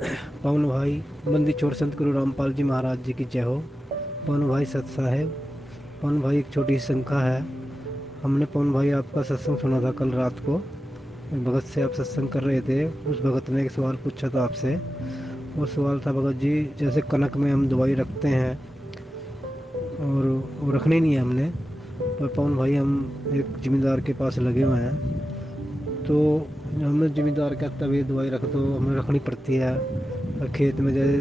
पवन भाई बंदी छोड़ संत गुरु रामपाल जी महाराज जी की जय हो। पवन भाई सत साहेब, पवन भाई एक छोटी सी शंका है। हमने पवन भाई आपका सत्संग सुना था कल रात को। एक भगत से आप सत्संग कर रहे थे, उस भगत ने एक सवाल पूछा था आपसे। वो सवाल था, भगत जी जैसे कनक में हम दवाई रखते हैं और वो रखनी नहीं है हमने, पर पवन भाई हम एक जिम्मेदार के पास लगे हुए हैं, तो हमने जिम्मेदार कहता है दवाई रख दो, हमें रखनी पड़ती है। और खेत में जैसे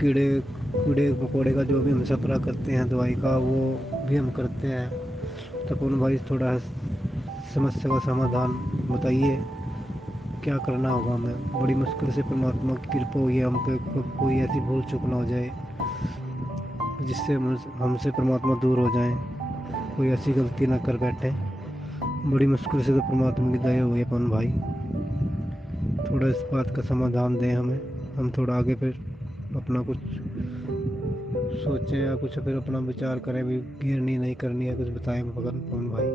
कीड़े कीड़े मकोड़े का जो भी हम सफरा करते हैं दवाई का, वो भी हम करते हैं। तो पवन भाई थोड़ा समस्या का समाधान बताइए, क्या करना होगा हमें। बड़ी मुश्किल से परमात्मा की कृपा हुई है हम पे, कोई ऐसी भूल चूक ना हो जाए जिससे हमसे परमात्मा दूर हो जाए, कोई ऐसी गलती ना कर बैठे। बड़ी मुश्किल से तो परमात्मा की दया हुई है पवन भाई, थोड़ा इस बात का समाधान दें हमें। हम थोड़ा आगे फिर अपना कुछ सोचें या कुछ फिर अपना विचार करें, भी गिरनी नहीं करनी है, कुछ बताएं पवन भाई।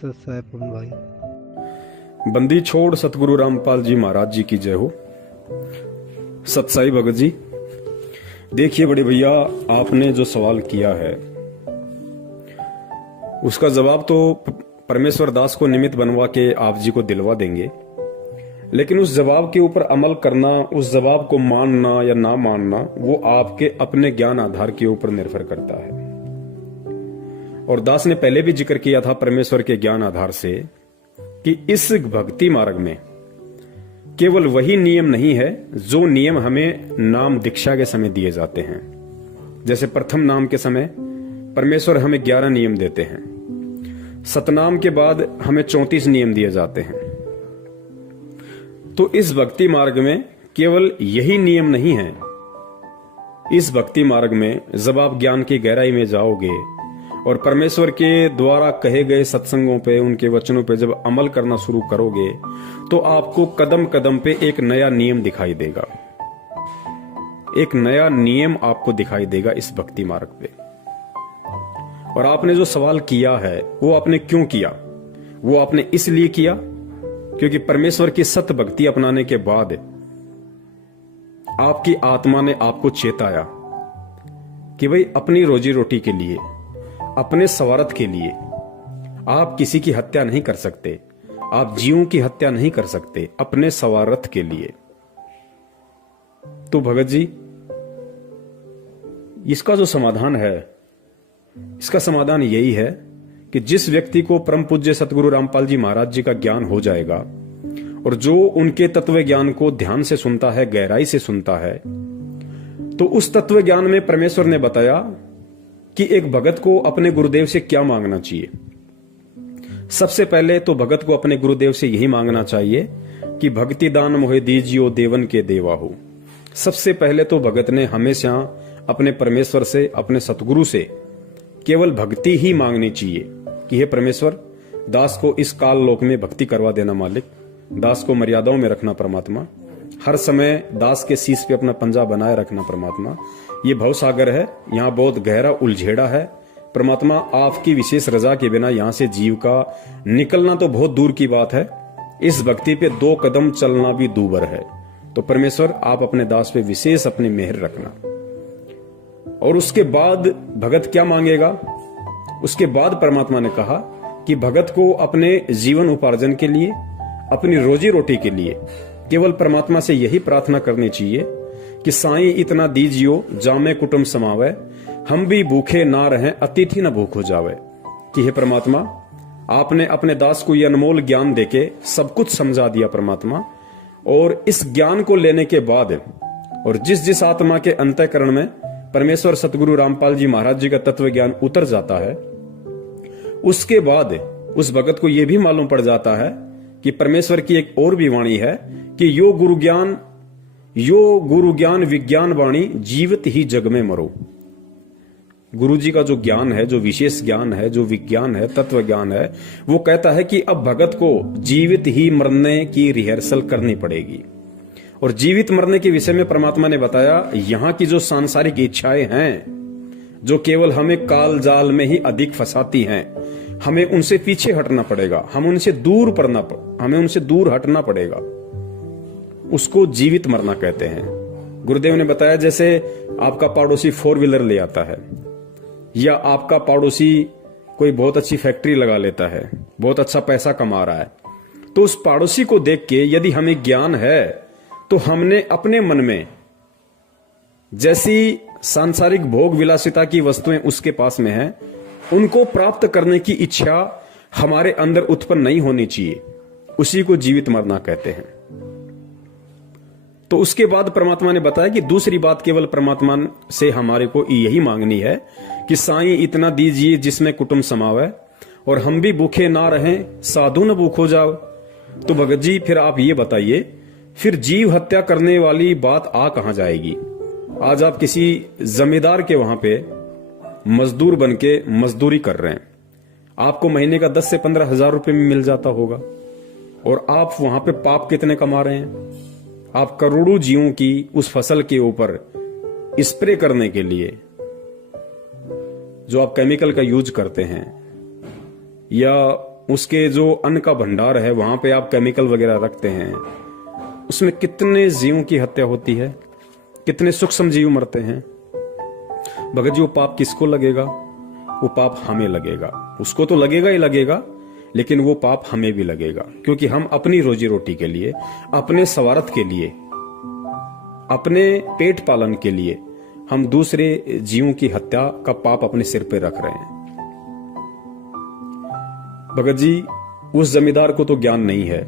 सत साहेब पवन भाई। बंदी छोड़ सतगुरु रामपाल जी महाराज जी की जय हो। सतसाई भगत जी, देखिए बड़े भैया, आपने जो सवाल किया है उसका जवाब तो परमेश्वर दास को निमित्त बनवा के आप जी को दिलवा देंगे, लेकिन उस जवाब के ऊपर अमल करना, उस जवाब को मानना या ना मानना, वो आपके अपने ज्ञान आधार के ऊपर निर्भर करता है। और दास ने पहले भी जिक्र किया था परमेश्वर के ज्ञान आधार से कि इस भक्ति मार्ग में केवल वही नियम नहीं है जो नियम हमें नाम दीक्षा के समय दिए जाते हैं। जैसे प्रथम नाम के समय परमेश्वर हमें 11 नियम देते हैं, सतनाम के बाद हमें 34 नियम दिए जाते हैं। तो इस भक्ति मार्ग में केवल यही नियम नहीं है। इस भक्ति मार्ग में जब आप ज्ञान की गहराई में जाओगे और परमेश्वर के द्वारा कहे गए सत्संगों पे, उनके वचनों पे जब अमल करना शुरू करोगे तो आपको कदम कदम पे एक नया नियम दिखाई देगा, एक नया नियम आपको दिखाई देगा इस भक्ति मार्ग पे। और आपने जो सवाल किया है वो आपने क्यों किया? वो आपने इसलिए किया क्योंकि परमेश्वर की सत भक्ति अपनाने के बाद आपकी आत्मा ने आपको चेताया कि भाई अपनी रोजी रोटी के लिए, अपने स्वार्थ के लिए आप किसी की हत्या नहीं कर सकते, आप जीवों की हत्या नहीं कर सकते, अपने स्वार्थ के लिए। तो भगत जी, इसका जो समाधान है, इसका समाधान यही है कि जिस व्यक्ति को परम पूज्य सतगुरु रामपाल जी महाराज जी का ज्ञान हो जाएगा और जो उनके तत्व ज्ञान को ध्यान से सुनता है, गहराई से सुनता है, तो उस तत्व ज्ञान में परमेश्वर ने बताया कि एक भगत को अपने गुरुदेव से क्या मांगना चाहिए। सबसे पहले तो भगत को अपने गुरुदेव से यही मांगना चाहिए कि भक्ति दान मोहे दीजियो देवन के देवा हो। सबसे पहले तो भगत ने हमेशा अपने परमेश्वर से, अपने सतगुरु से केवल भक्ति ही मांगनी चाहिए कि हे परमेश्वर, दास को इस काल लोक में भक्ति करवा देना मालिक, दास को मर्यादाओं में रखना परमात्मा, हर समय दास के शीश पे अपना पंजा बनाए रखना परमात्मा। ये भव सागर है, यहाँ बहुत गहरा उलझेड़ा है परमात्मा, आपकी विशेष रजा के बिना यहाँ से जीव का निकलना तो बहुत दूर की बात है, इस भक्ति पे 2 कदम चलना भी दूभर है। तो परमेश्वर आप अपने दास पे विशेष अपनी मेहर रखना। और उसके बाद भगत क्या मांगेगा? उसके बाद परमात्मा ने कहा कि भगत को अपने जीवन उपार्जन के लिए, अपनी रोजी रोटी के लिए केवल परमात्मा से यही प्रार्थना करनी चाहिए कि साईं इतना दीजियो जामे कुटुंब समावे, हम भी भूखे ना रहें अतिथि न भूख हो जावे। कि हे परमात्मा, आपने अपने दास को यह अनमोल ज्ञान देके सब कुछ समझा दिया परमात्मा, और इस ज्ञान को लेने के बाद और जिस जिस आत्मा के अंतःकरण में परमेश्वर सतगुरु रामपाल जी महाराज जी का तत्व ज्ञान उतर जाता है, उसके बाद उस भगत को यह भी मालूम पड़ जाता है कि परमेश्वर की एक और भी वाणी है कि यो गुरु ज्ञान विज्ञान वाणी जीवित ही जग में मरो। गुरु जी का जो ज्ञान है, जो विशेष ज्ञान है, जो विज्ञान है, तत्व ज्ञान है, वो कहता है कि अब भगत को जीवित ही मरने की रिहर्सल करनी पड़ेगी। और जीवित मरने के विषय में परमात्मा ने बताया, यहां की जो सांसारिक इच्छाएं हैं जो केवल हमें काल जाल में ही अधिक फंसाती हैं, हमें उनसे पीछे हटना पड़ेगा, हमें उनसे दूर हटना पड़ेगा। उसको जीवित मरना कहते हैं। गुरुदेव ने बताया जैसे आपका पड़ोसी 4 व्हीलर ले आता है, या आपका पड़ोसी कोई बहुत अच्छी फैक्ट्री लगा लेता है, बहुत अच्छा पैसा कमा रहा है, तो उस पड़ोसी को देख के यदि हमें ज्ञान है तो हमने अपने मन में जैसी सांसारिक भोग विलासिता की वस्तुएं उसके पास में है, उनको प्राप्त करने की इच्छा हमारे अंदर उत्पन्न नहीं होनी चाहिए। उसी को जीवित मरना कहते हैं। तो उसके बाद परमात्मा ने बताया कि दूसरी बात केवल परमात्मा से हमारे को यही मांगनी है कि साईं इतना दीजिए जिसमें कुटुंब समावे, और हम भी भूखे ना रहें, साधु न भूखो जाओ। तो भगत जी फिर आप ये बताइए, फिर जीव हत्या करने वाली बात आ कहां जाएगी? आज आप किसी जमींदार के वहां पे मजदूर बन के मजदूरी कर रहे हैं, आपको महीने का 10 से 15 हजार रुपए में मिल जाता होगा, और आप वहां पे पाप कितने कमा रहे हैं? आप करोड़ों जीवों की उस फसल के ऊपर स्प्रे करने के लिए जो आप केमिकल का यूज करते हैं, या उसके जो अन्न का भंडार है वहां पे आप केमिकल वगैरह रखते हैं, उसमें कितने जीवों की हत्या होती है, कितने सूक्ष्म जीव मरते हैं। भगत जी वो पाप किसको लगेगा? वो पाप हमें लगेगा। उसको तो लगेगा ही लगेगा, लेकिन वो पाप हमें भी लगेगा, क्योंकि हम अपनी रोजी रोटी के लिए, अपने स्वार्थ के लिए, अपने पेट पालन के लिए हम दूसरे जीवों की हत्या का पाप अपने सिर पे रख रहे हैं। भगत जी उस जमींदार को तो ज्ञान नहीं है,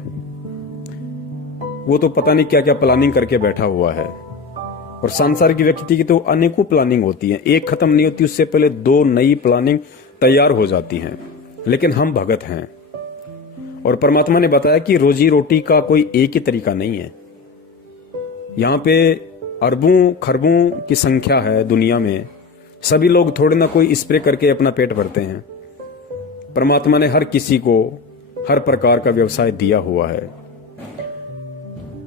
वो तो पता नहीं क्या क्या प्लानिंग करके बैठा हुआ है, और सांसारिक व्यक्ति की तो अनेकों प्लानिंग होती है, एक खत्म नहीं होती, उससे पहले 2 नई प्लानिंग तैयार हो जाती हैं। लेकिन हम भगत हैं, और परमात्मा ने बताया कि रोजी रोटी का कोई एक ही तरीका नहीं है। यहां पे अरबों खरबों की संख्या है दुनिया में, सभी लोग थोड़े ना कोई स्प्रे करके अपना पेट भरते हैं। परमात्मा ने हर किसी को हर प्रकार का व्यवसाय दिया हुआ है।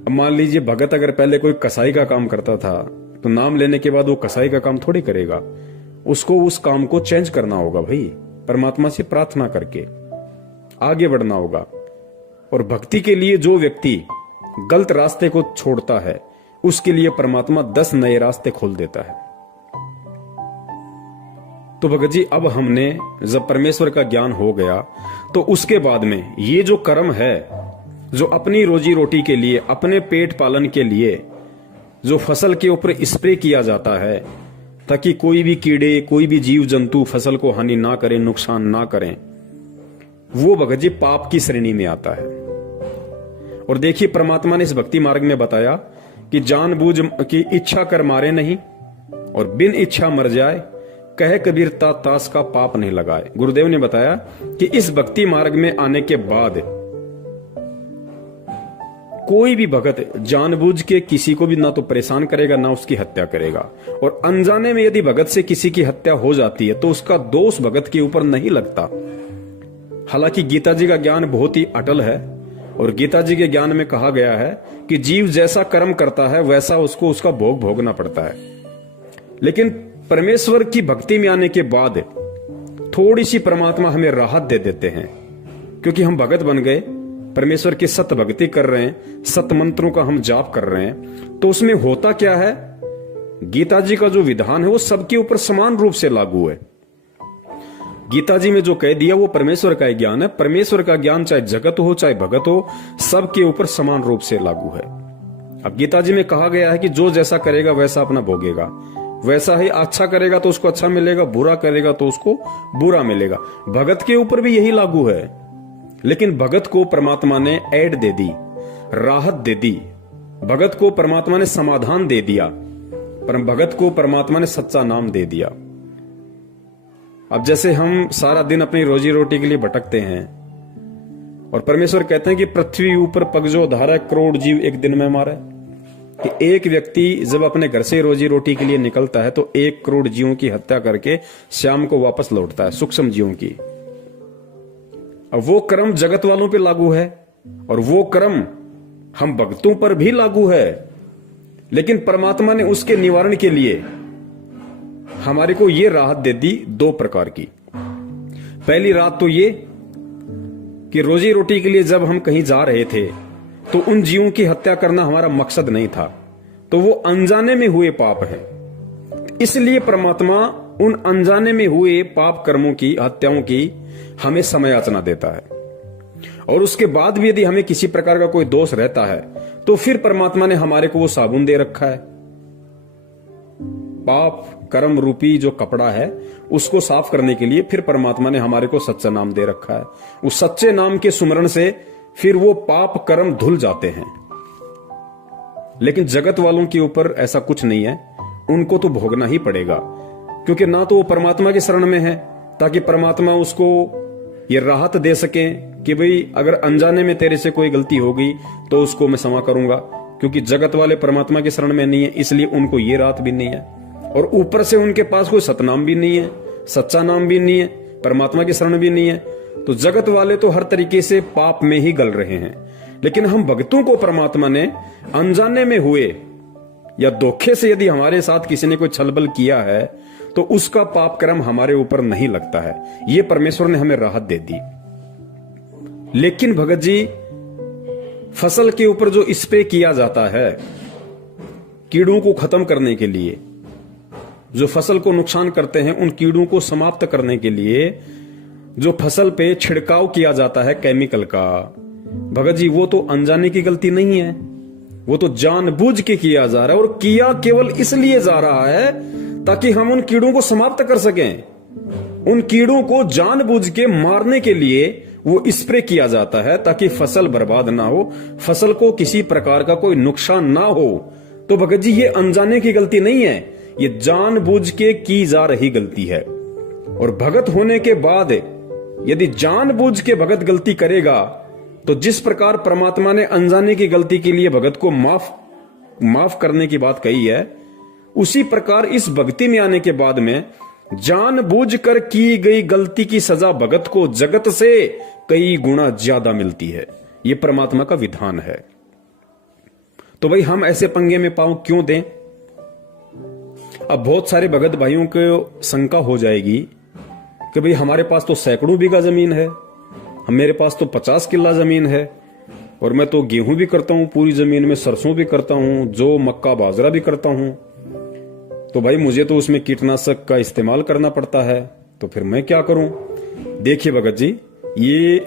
अब मान लीजिए भगत अगर पहले कोई कसाई का काम करता था, तो नाम लेने के बाद वो कसाई का काम थोड़ी करेगा, उसको उस काम को चेंज करना होगा भाई, परमात्मा से प्रार्थना करके आगे बढ़ना होगा। और भक्ति के लिए जो व्यक्ति गलत रास्ते को छोड़ता है, उसके लिए परमात्मा 10 नए रास्ते खोल देता है। तो भगत जी अब हमने जब परमेश्वर का ज्ञान हो गया, तो उसके बाद में ये जो कर्म है, जो अपनी रोजी रोटी के लिए, अपने पेट पालन के लिए जो फसल के ऊपर स्प्रे किया जाता है, ताकि कोई भी कीड़े, कोई भी जीव जंतु फसल को हानि ना करें, नुकसान ना करें, वो भगत जी पाप की श्रेणी में आता है। और देखिए परमात्मा ने इस भक्ति मार्ग में बताया कि जानबूझ की इच्छा कर मारे नहीं, और बिन इच्छा मर जाए, कहे कबीर तास का पाप नहीं लगाए। गुरुदेव ने बताया कि इस भक्ति मार्ग में आने के बाद कोई भी भगत जानबूझ के किसी को भी ना तो परेशान करेगा, ना उसकी हत्या करेगा। और अनजाने में यदि भगत से किसी की हत्या हो जाती है, तो उसका दोष भगत के ऊपर नहीं लगता। हालांकि गीता जी का ज्ञान बहुत ही अटल है, और गीता जी के ज्ञान में कहा गया है कि जीव जैसा कर्म करता है वैसा उसको उसका भोग भोगना पड़ता है। लेकिन परमेश्वर की भक्ति में आने के बाद थोड़ी सी परमात्मा हमें राहत दे देते हैं, क्योंकि हम भगत बन गए, परमेश्वर की सत भक्ति कर रहे हैं, सत मंत्रों का हम जाप कर रहे हैं। तो उसमें होता क्या है, गीता जी का जो विधान है वो सबके ऊपर समान रूप से लागू है। गीता जी में जो कह दिया वो परमेश्वर का ज्ञान है। परमेश्वर का ज्ञान चाहे जगत हो चाहे भगत हो, सबके ऊपर समान रूप से लागू है। अब गीता जी में कहा गया है कि जो जैसा करेगा वैसा अपना भोगेगा, वैसा ही अच्छा करेगा तो उसको अच्छा मिलेगा, बुरा करेगा तो उसको बुरा मिलेगा। भगत के ऊपर भी यही लागू है। लेकिन भगत को परमात्मा ने ऐड दे दी, राहत दे दी, भगत को परमात्मा ने समाधान दे दिया, पर भगत को परमात्मा ने सच्चा नाम दे दिया। अब जैसे हम सारा दिन अपनी रोजी रोटी के लिए भटकते हैं, और परमेश्वर कहते हैं कि पृथ्वी ऊपर पग जो धारा करोड़ जीव एक दिन में मारे, कि एक व्यक्ति जब अपने घर से रोजी रोटी के लिए निकलता है तो 1 करोड़ जीवों की हत्या करके शाम को वापस लौटता है, सूक्ष्म जीवों की। अब वो कर्म जगत वालों पे लागू है, और वो कर्म हम भक्तों पर भी लागू है। लेकिन परमात्मा ने उसके निवारण के लिए हमारे को ये राहत दे दी 2 प्रकार की। पहली रात तो ये कि रोजी रोटी के लिए जब हम कहीं जा रहे थे तो उन जीवों की हत्या करना हमारा मकसद नहीं था, तो वो अनजाने में हुए पाप है। इसलिए परमात्मा उन अनजाने में हुए पाप कर्मों की, हत्याओं की हमें समयाचना देता है। और उसके बाद भी यदि हमें किसी प्रकार का कोई दोष रहता है तो फिर परमात्मा ने हमारे को वो साबुन दे रखा है, पाप कर्म रूपी जो कपड़ा है उसको साफ करने के लिए फिर परमात्मा ने हमारे को सच्चा नाम दे रखा है। उस सच्चे नाम के सुमरण से फिर वो पाप कर्म धुल जाते हैं। लेकिन जगत वालों के ऊपर ऐसा कुछ नहीं है, उनको तो भोगना ही पड़ेगा, क्योंकि ना तो वो परमात्मा के शरण में है ताकि परमात्मा उसको ये राहत दे सके कि भाई अगर अनजाने में तेरे से कोई गलती हो गई तो उसको मैं क्षमा करूंगा, क्योंकि जगत वाले परमात्मा के शरण में नहीं है, इसलिए उनको ये राहत भी नहीं है। और ऊपर से उनके पास कोई सतनाम भी नहीं है, सच्चा नाम भी नहीं है, परमात्मा के शरण भी नहीं है, तो जगत वाले तो हर तरीके से पाप में ही गल रहे हैं। लेकिन हम भक्तों को परमात्मा ने अनजाने में हुए या धोखे से यदि हमारे साथ किसी ने कोई छलबल किया है तो उसका पाप कर्म हमारे ऊपर नहीं लगता है, ये परमेश्वर ने हमें राहत दे दी। लेकिन भगत जी, फसल के ऊपर जो स्प्रे किया जाता है कीड़ों को खत्म करने के लिए, जो फसल को नुकसान करते हैं उन कीड़ों को समाप्त करने के लिए जो फसल पे छिड़काव किया जाता है केमिकल का, भगत जी वो तो अनजाने की गलती नहीं है, वो तो जानबूझ के किया जा रहा है। और किया केवल इसलिए जा रहा है ताकि हम उन कीड़ों को समाप्त कर सकें। उन कीड़ों को जानबूझ के मारने के लिए वो स्प्रे किया जाता है ताकि फसल बर्बाद ना हो, फसल को किसी प्रकार का कोई नुकसान ना हो। तो भगत जी ये अनजाने की गलती नहीं है, ये जानबूझ के की जा रही गलती है। और भगत होने के बाद यदि जानबूझ के भगत गलती करेगा तो जिस प्रकार परमात्मा ने अनजाने की गलती के लिए भगत को माफ करने की बात कही है, उसी प्रकार इस भक्ति में आने के बाद में जानबूझकर की गई गलती की सजा भगत को जगत से कई गुना ज्यादा मिलती है। यह परमात्मा का विधान है। तो भाई हम ऐसे पंगे में पांव क्यों दें? अब बहुत सारे भगत भाइयों को शंका हो जाएगी कि भाई हमारे पास तो सैकड़ों बीघा जमीन है, मेरे पास तो 50 किला जमीन है, और मैं तो गेहूं भी करता हूं, पूरी जमीन में सरसों भी करता हूं, जो मक्का बाजरा भी करता हूं, तो भाई मुझे तो उसमें कीटनाशक का इस्तेमाल करना पड़ता है, तो फिर मैं क्या करूं? देखिए भगत जी, ये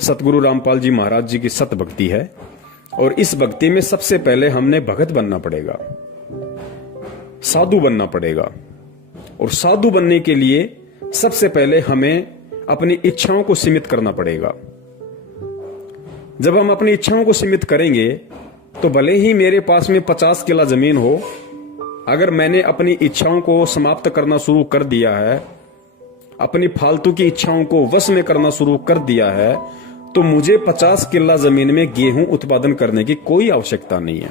सतगुरु रामपाल जी महाराज जी की सत भक्ति है, और इस भक्ति में सबसे पहले हमने भगत बनना पड़ेगा, साधु बनना पड़ेगा। और साधु बनने के लिए सबसे पहले हमें अपनी इच्छाओं को सीमित करना पड़ेगा। जब हम अपनी इच्छाओं को सीमित करेंगे तो भले ही मेरे पास में 50 किला जमीन हो, अगर मैंने अपनी इच्छाओं को समाप्त करना शुरू कर दिया है, अपनी फालतू की इच्छाओं को वश में करना शुरू कर दिया है, तो मुझे 50 किला जमीन में गेहूं उत्पादन करने की कोई आवश्यकता नहीं है।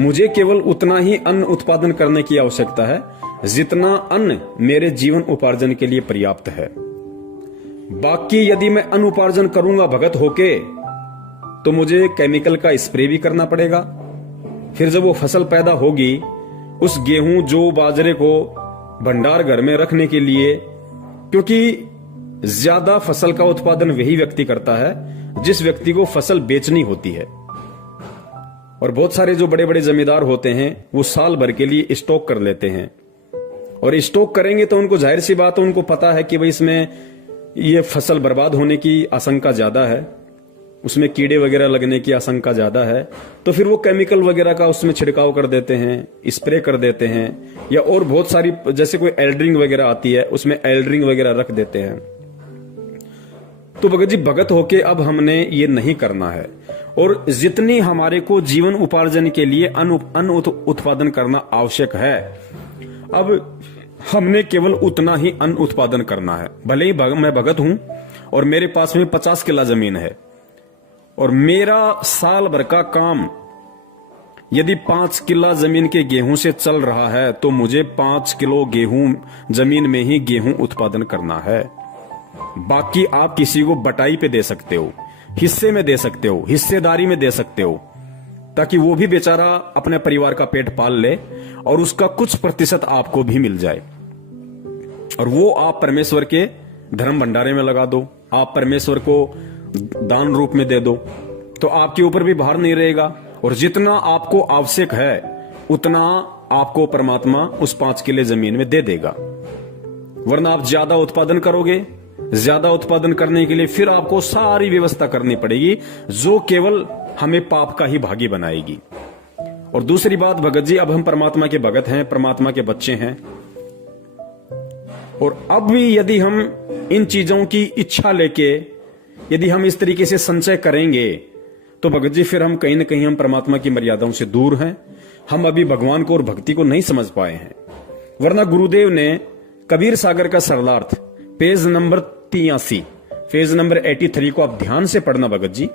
मुझे केवल उतना ही अन्न उत्पादन करने की आवश्यकता है जितना अन्न मेरे जीवन उपार्जन के लिए पर्याप्त है। बाकी यदि मैं अन्न उपार्जन करूंगा भगत होके तो मुझे केमिकल का स्प्रे भी करना पड़ेगा। फिर जब वो फसल पैदा होगी, उस गेहूं जो बाजरे को भंडार घर में रखने के लिए, क्योंकि ज्यादा फसल का उत्पादन वही व्यक्ति करता है जिस व्यक्ति को फसल बेचनी होती है। और बहुत सारे जो बड़े बड़े जमींदार होते हैं वो साल भर के लिए स्टॉक कर लेते हैं, और स्टॉक करेंगे तो उनको जाहिर सी बात है, उनको पता है कि भाई इसमें ये फसल बर्बाद होने की आशंका ज्यादा है, उसमें कीड़े वगैरह लगने की आशंका ज्यादा है, तो फिर वो केमिकल वगैरह का उसमें छिड़काव कर देते हैं, स्प्रे कर देते हैं, या और बहुत सारी जैसे कोई एल्ड्रिंग वगैरह आती है उसमें एल्ड्रिंग वगैरह रख देते हैं। तो भगत जी, भगत होके अब हमने ये नहीं करना है, और जितनी हमारे को जीवन उपार्जन के लिए अन्न उत्पादन करना आवश्यक है, अब हमने केवल उतना ही अन्न उत्पादन करना है। भले ही मैं भगत हूं और मेरे पास में 50 किला जमीन है, और मेरा साल भर का काम यदि 5 किला जमीन के गेहूं से चल रहा है तो मुझे 5 किलो गेहूं जमीन में ही गेहूं उत्पादन करना है। बाकी आप किसी को बटाई पे दे सकते हो, हिस्से में दे सकते हो, हिस्सेदारी में दे सकते हो, ताकि वो भी बेचारा अपने परिवार का पेट पाल ले और उसका कुछ प्रतिशत आपको भी मिल जाए। और वो आप परमेश्वर के धर्म भंडारे में लगा दो, आप परमेश्वर को दान रूप में दे दो, तो आपके ऊपर भी भार नहीं रहेगा। और जितना आपको आवश्यक है उतना आपको परमात्मा उस 5 किले जमीन में दे देगा। वरना आप ज्यादा उत्पादन करोगे, ज्यादा उत्पादन करने के लिए फिर आपको सारी व्यवस्था करनी पड़ेगी, जो केवल हमें पाप का ही भागी बनाएगी। और दूसरी बात भगत जी, अब हम परमात्मा के भगत हैं, परमात्मा के बच्चे हैं, और अब भी यदि हम इन चीजों की इच्छा लेके यदि हम इस तरीके से संचय करेंगे तो भगत जी फिर हम कहीं ना कहीं हम परमात्मा की मर्यादाओं से दूर हैं। हम अभी भगवान को और भक्ति को नहीं समझ पाए हैं। वरना गुरुदेव ने कबीर सागर का सरलार्थ पेज नंबर 83, पेज नंबर 83 को आप ध्यान से पढ़ना भगत जी,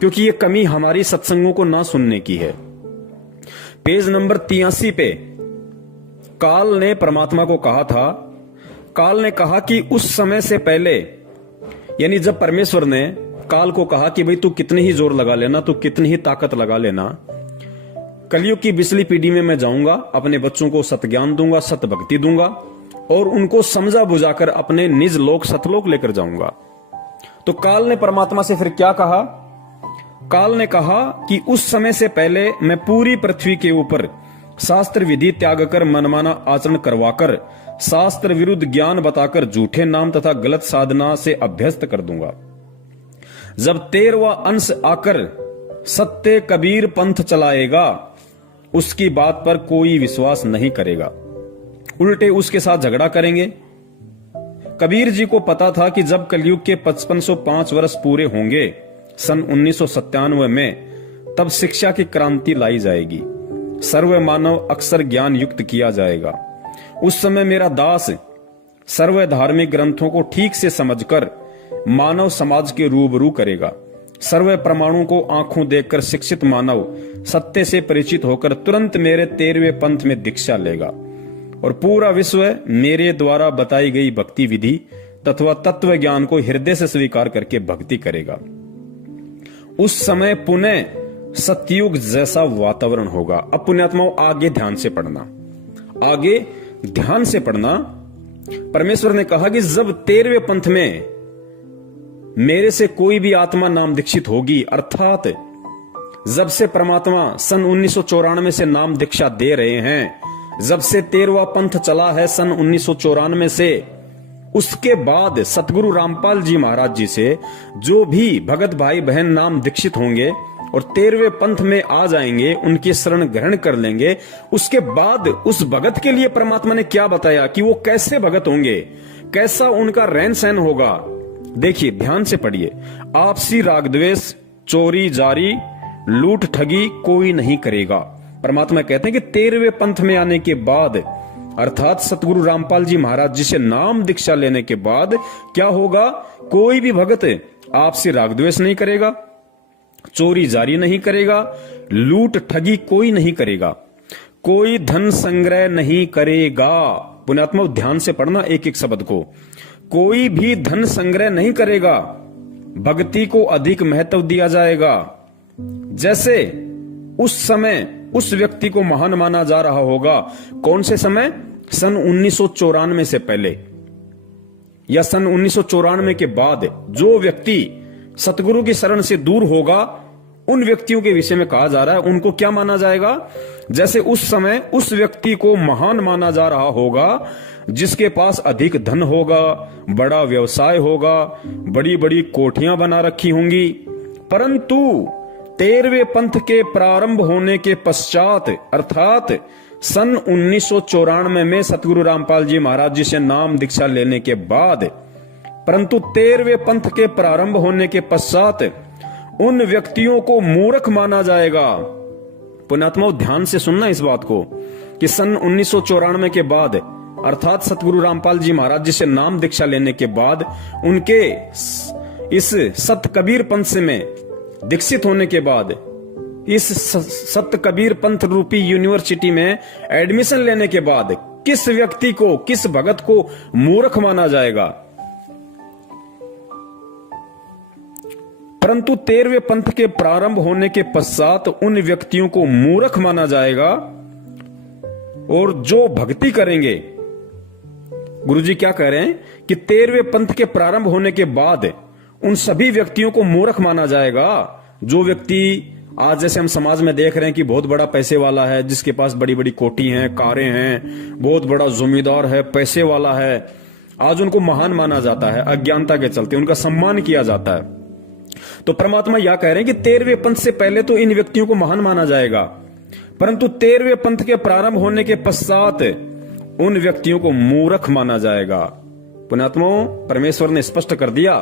क्योंकि ये कमी हमारी सत्संगों को ना सुनने की है। पेज नंबर 83 पे काल ने परमात्मा को कहा था, काल ने कहा कि उस समय से पहले, यानी जब परमेश्वर ने काल को कहा कि भाई तू कितनी ही जोर लगा लेना, तू कितनी ही ताकत लगा लेना, कलयुग की बिजली पीढ़ी में मैं जाऊंगा, अपने बच्चों को सतज्ञान दूंगा, सत भक्ति दूंगा और उनको समझा बुझाकर अपने निज लोक सतलोक लेकर जाऊंगा। तो काल ने परमात्मा से फिर क्या कहा? काल ने कहा कि उस समय से पहले मैं पूरी पृथ्वी के ऊपर शास्त्र विधि त्याग कर मनमाना आचरण करवाकर शास्त्र विरुद्ध ज्ञान बताकर झूठे नाम तथा गलत साधना से अभ्यस्त कर दूंगा। जब 13वां अंश आकर सत्य कबीर पंथ चलाएगा, उसकी बात पर कोई विश्वास नहीं करेगा, उल्टे उसके साथ झगड़ा करेंगे। कबीर जी को पता था कि जब कलयुग के 5505 वर्ष पूरे होंगे सन 1997 में, तब शिक्षा की क्रांति लाई जाएगी, सर्व मानव अक्षर ज्ञान युक्त किया जाएगा। उस समय मेरा दास सर्व धार्मिक ग्रंथों को ठीक से समझकर मानव समाज के रूबरू करेगा। सर्व प्रमाणों को आंखों देखकर शिक्षित मानव सत्य से परिचित होकर तुरंत मेरे 13वें पंथ में दीक्षा लेगा और पूरा विश्व मेरे द्वारा बताई गई भक्ति विधि तथा तत्व ज्ञान को हृदय से स्वीकार करके भक्ति करेगा। उस समय पुनः सतयुग जैसा वातावरण होगा। अब पुण्यात्माओं आगे ध्यान से पढ़ना, आगे ध्यान से पढ़ना। परमेश्वर ने कहा कि जब 13वें पंथ में मेरे से कोई भी आत्मा नाम दीक्षित होगी, अर्थात जब से परमात्मा सन 1994 से नाम दीक्षा दे रहे हैं, जब से 13वां पंथ चला है सन 1994 से, उसके बाद सतगुरु रामपाल जी महाराज जी से जो भी भगत भाई बहन नाम दीक्षित होंगे और 13वें पंथ में आ जाएंगे, उनकी शरण ग्रहण कर लेंगे, उसके बाद उस भगत के लिए परमात्मा ने क्या बताया कि वो कैसे भगत होंगे, कैसा उनका रहन सहन होगा। देखिए ध्यान से पढ़िए। आपसी राग द्वेष, चोरी जारी, लूट ठगी कोई नहीं करेगा। परमात्मा कहते हैं कि 13वें पंथ में आने के बाद, अर्थात सतगुरु रामपाल जी महाराज जी से नाम दीक्षा लेने के बाद क्या होगा? कोई भी भगत आपसी राग द्वेष नहीं करेगा, चोरी जारी नहीं करेगा, लूट ठगी कोई नहीं करेगा, कोई धन संग्रह नहीं करेगा। पुण्यात्मा ध्यान से पढ़ना एक एक शब्द को। कोई भी धन संग्रह नहीं करेगा, भक्ति को अधिक महत्व दिया जाएगा। जैसे उस समय उस व्यक्ति को महान माना जा रहा होगा, कौन से समय? सन 1994 से पहले या सन 1994 के बाद जो व्यक्ति सतगुरु की शरण से दूर होगा, उन व्यक्तियों के विषय में कहा जा रहा है, उनको क्या माना जाएगा? जैसे उस समय उस व्यक्ति को महान माना जा रहा होगा जिसके पास अधिक धन होगा, बड़ा व्यवसाय होगा, बड़ी बड़ी कोठियां बना रखी होंगी। परंतु 13वें पंथ के प्रारंभ होने के पश्चात, अर्थात सन 1994 में सतगुरु रामपाल जी महाराज जी से नाम दीक्षा लेने के बाद, परंतु 13वें पंथ के प्रारंभ होने के पश्चात उन व्यक्तियों को मूर्ख माना जाएगा। पुण्यात्माओं ध्यान से सुनना इस बात को कि सन 1994 के बाद, अर्थात सतगुरु रामपाल जी महाराज जी से नाम दीक्षा लेने के बाद, उनके इस सत कबीर पंथ से में दीक्षित होने के बाद, इस सत कबीर पंथ रूपी यूनिवर्सिटी में एडमिशन लेने के बाद किस व्यक्ति को, किस भगत को मूर्ख माना जाएगा? परंतु 13वें पंथ के प्रारंभ होने के पश्चात उन व्यक्तियों को मूर्ख माना जाएगा और जो भक्ति करेंगे गुरुजी क्या कह रहे हैं कि 13वें पंथ के प्रारंभ होने के बाद उन सभी व्यक्तियों को मूर्ख माना जाएगा जो व्यक्ति आज जैसे हम समाज में देख रहे हैं कि बहुत बड़ा पैसे वाला है, जिसके पास बड़ी बड़ी कोठी हैं, कारें हैं, बहुत बड़ा जमींदार है, पैसे वाला है, आज उनको महान माना जाता है। अज्ञानता के चलते उनका सम्मान किया जाता है। तो परमात्मा यह कह रहे हैं कि 13वें पंथ से पहले तो इन व्यक्तियों को महान माना जाएगा, परंतु 13वें पंथ के प्रारंभ होने के पश्चात उन व्यक्तियों को मूर्ख माना जाएगा। पुण्यात्माओं, परमेश्वर ने स्पष्ट कर दिया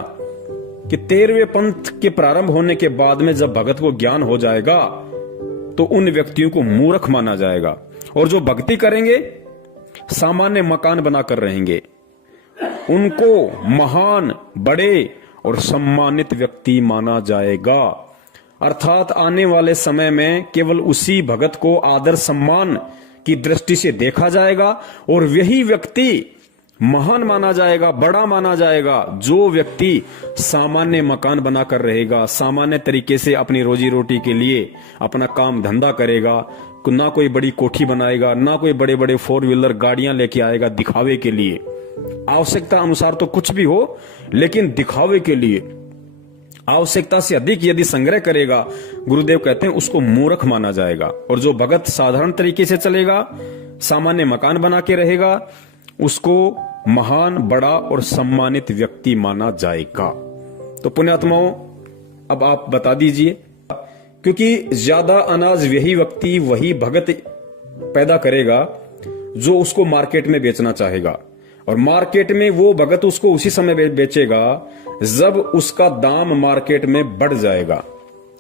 कि 13वें पंथ के प्रारंभ होने के बाद में जब भगत को ज्ञान हो जाएगा तो उन व्यक्तियों को मूर्ख माना जाएगा, और जो भक्ति करेंगे सामान्य मकान बनाकर रहेंगे, उनको महान, बड़े और सम्मानित व्यक्ति माना जाएगा। अर्थात आने वाले समय में केवल उसी भगत को आदर सम्मान की दृष्टि से देखा जाएगा और वही व्यक्ति महान माना जाएगा, बड़ा माना जाएगा, जो व्यक्ति सामान्य मकान बनाकर रहेगा, सामान्य तरीके से अपनी रोजी रोटी के लिए अपना काम धंधा करेगा, ना कोई बड़ी कोठी बनाएगा, ना कोई बड़े बड़े 4 व्हीलर गाड़ियां लेके आएगा दिखावे के लिए। आवश्यकता अनुसार तो कुछ भी हो, लेकिन दिखावे के लिए आवश्यकता से अधिक यदि संग्रह करेगा, गुरुदेव कहते हैं उसको मूर्ख माना जाएगा। और जो भगत साधारण तरीके से चलेगा, सामान्य मकान बना के रहेगा, उसको महान, बड़ा और सम्मानित व्यक्ति माना जाएगा। तो पुण्यात्माओं, अब आप बता दीजिए, क्योंकि ज्यादा अनाज वही व्यक्ति, वही भगत पैदा करेगा जो उसको मार्केट में बेचना चाहेगा, और मार्केट में वो भगत उसको उसी समय बेचेगा जब उसका दाम मार्केट में बढ़ जाएगा।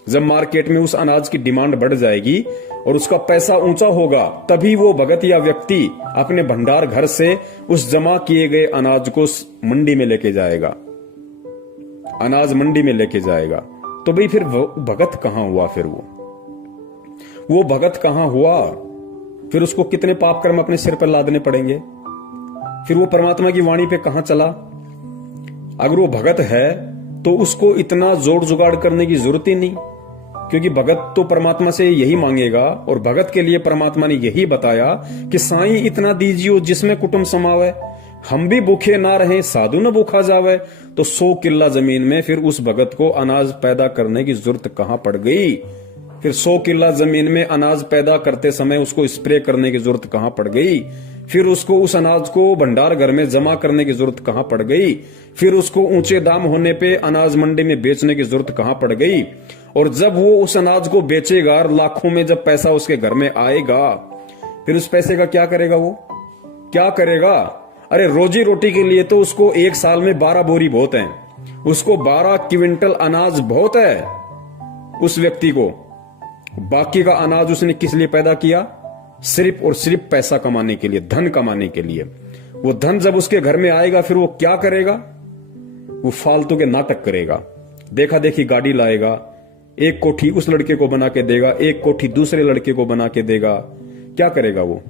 जब मार्केट में उस अनाज की डिमांड बढ़ जाएगी और उसका पैसा ऊंचा होगा, तभी वो भगत या व्यक्ति अपने भंडार घर से उस जमा किए गए अनाज को मंडी में लेके जाएगा, अनाज मंडी में लेके जाएगा। तो भाई फिर वो भगत कहां हुआ? फिर वो भगत कहां हुआ? फिर उसको कितने पाप कर्म अपने सिर पर लादने पड़ेंगे? फिर वो परमात्मा की वाणी पे कहां चला? अगर वो भगत है तो उसको इतना जोड़ जुगाड़ करने की जरूरत ही नहीं, क्योंकि भगत तो परमात्मा से यही मांगेगा, और भगत के लिए परमात्मा ने यही बताया कि साईं इतना दीजियो जिसमें कुटुंब समावे, हम भी भूखे ना रहे साधु न भूखा जावे। तो 100 किल्ला जमीन में फिर उस भगत को अनाज पैदा करने की जरूरत कहां पड़ गई? फिर 100 किल्ला जमीन में अनाज पैदा करते समय उसको स्प्रे करने की जरूरत कहां पड़ गई? फिर उसको उस अनाज को भंडार घर में जमा करने की जरूरत कहां पड़ गई? फिर उसको ऊंचे दाम होने पे अनाज मंडी में बेचने की जरूरत कहां पड़ गई? और जब वो उस अनाज को बेचेगा, लाखों में जब पैसा उसके घर में आएगा, फिर उस पैसे का क्या करेगा? वो क्या करेगा? अरे रोजी रोटी के लिए तो उसको एक साल में 12 बोरी बहुत है, उसको 12 क्विंटल अनाज बहुत है उस व्यक्ति को। बाकी का अनाज उसने किस लिए पैदा किया? सिर्फ और सिर्फ पैसा कमाने के लिए, धन कमाने के लिए। वो धन जब उसके घर में आएगा, फिर वो क्या करेगा? वो फालतू के नाटक करेगा, देखा देखी गाड़ी लाएगा, एक कोठी उस लड़के को बना के देगा, एक कोठी दूसरे लड़के को बना के देगा। क्या करेगा वो?